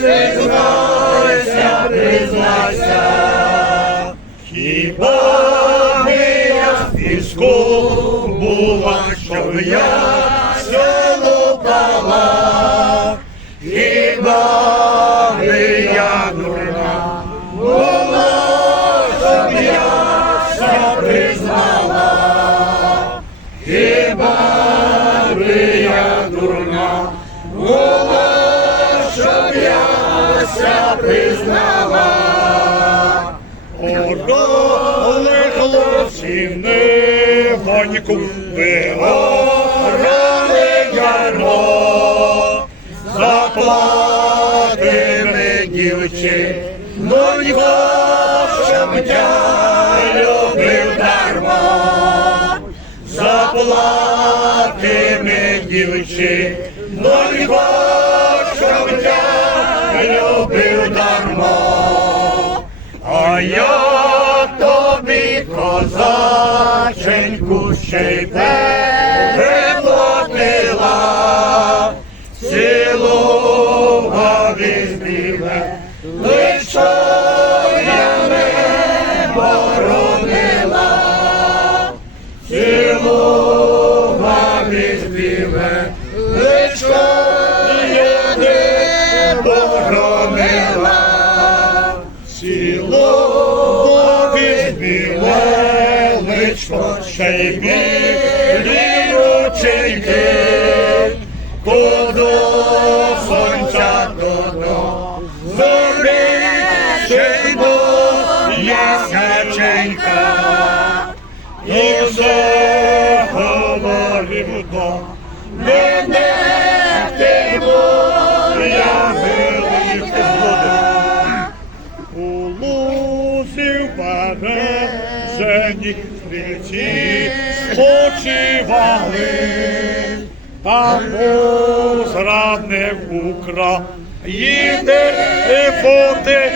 признайся, признайся, хіба не я в піску була, щоб я все пала, признала. Орали не гоніку, вигорали ярмо, заплатили ну й щоб я любив дармо, заплатили дівчі, ну козаченьку ще й переплатила, цілував із біле, біле личко, ще й білі рученьки, Куди сонця додо, зорі й до ясняченька, і вже говорив до. Мене, ти я велика. У лузі в березені стрільці спочивали, там був зрадник укра. Їде і фоти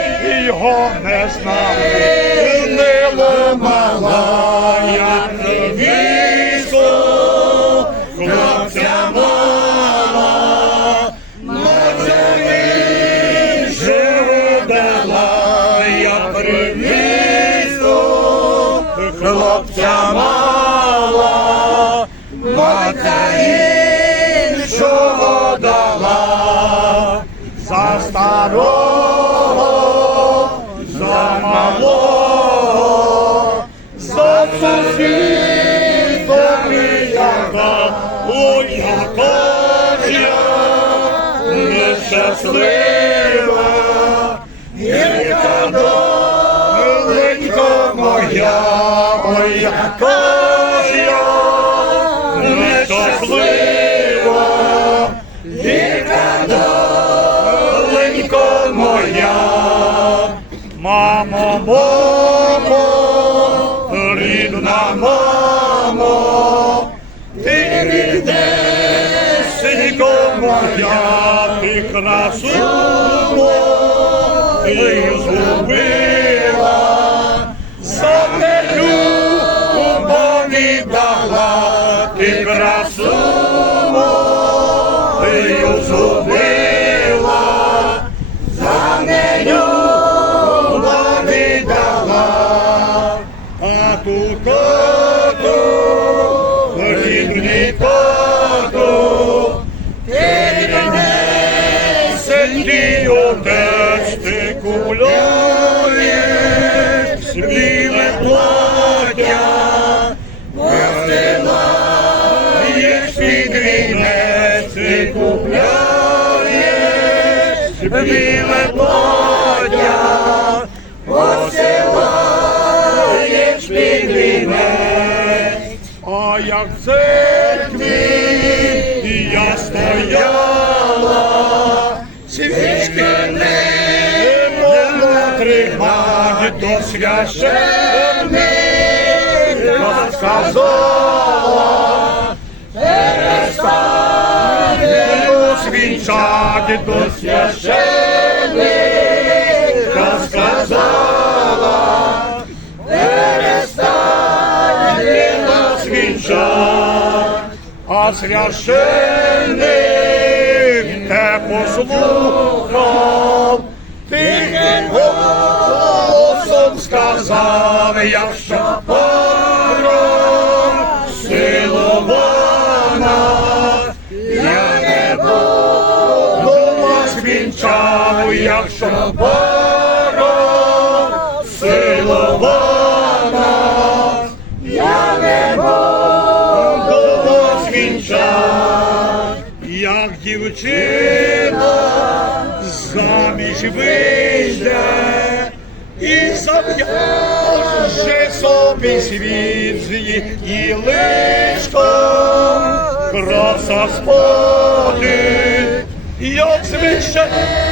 його не знали, не ламала я старого, за малого, за сусідом яка, ой, яка ж я нещаслива, яка доленька моя, ой, нещаслива, яка доленька ти ріднесенько моя, ти красу ти згубила, за нею любові дала, ти красу мою згубила, за нею любові дала, а ту біле плаття, посилаєш під. А як в церкві я стояла, свічки не могла тримати, то священник сказала, перестань свічати, то священник сказала, перестань свічати. А священник те послухав, тихим голосом сказав, якщо пором вінчав, якщо пором силована, я не буду вас як дівчина заміж вийде і зав'яже собі світ з її краса споди, як звичайне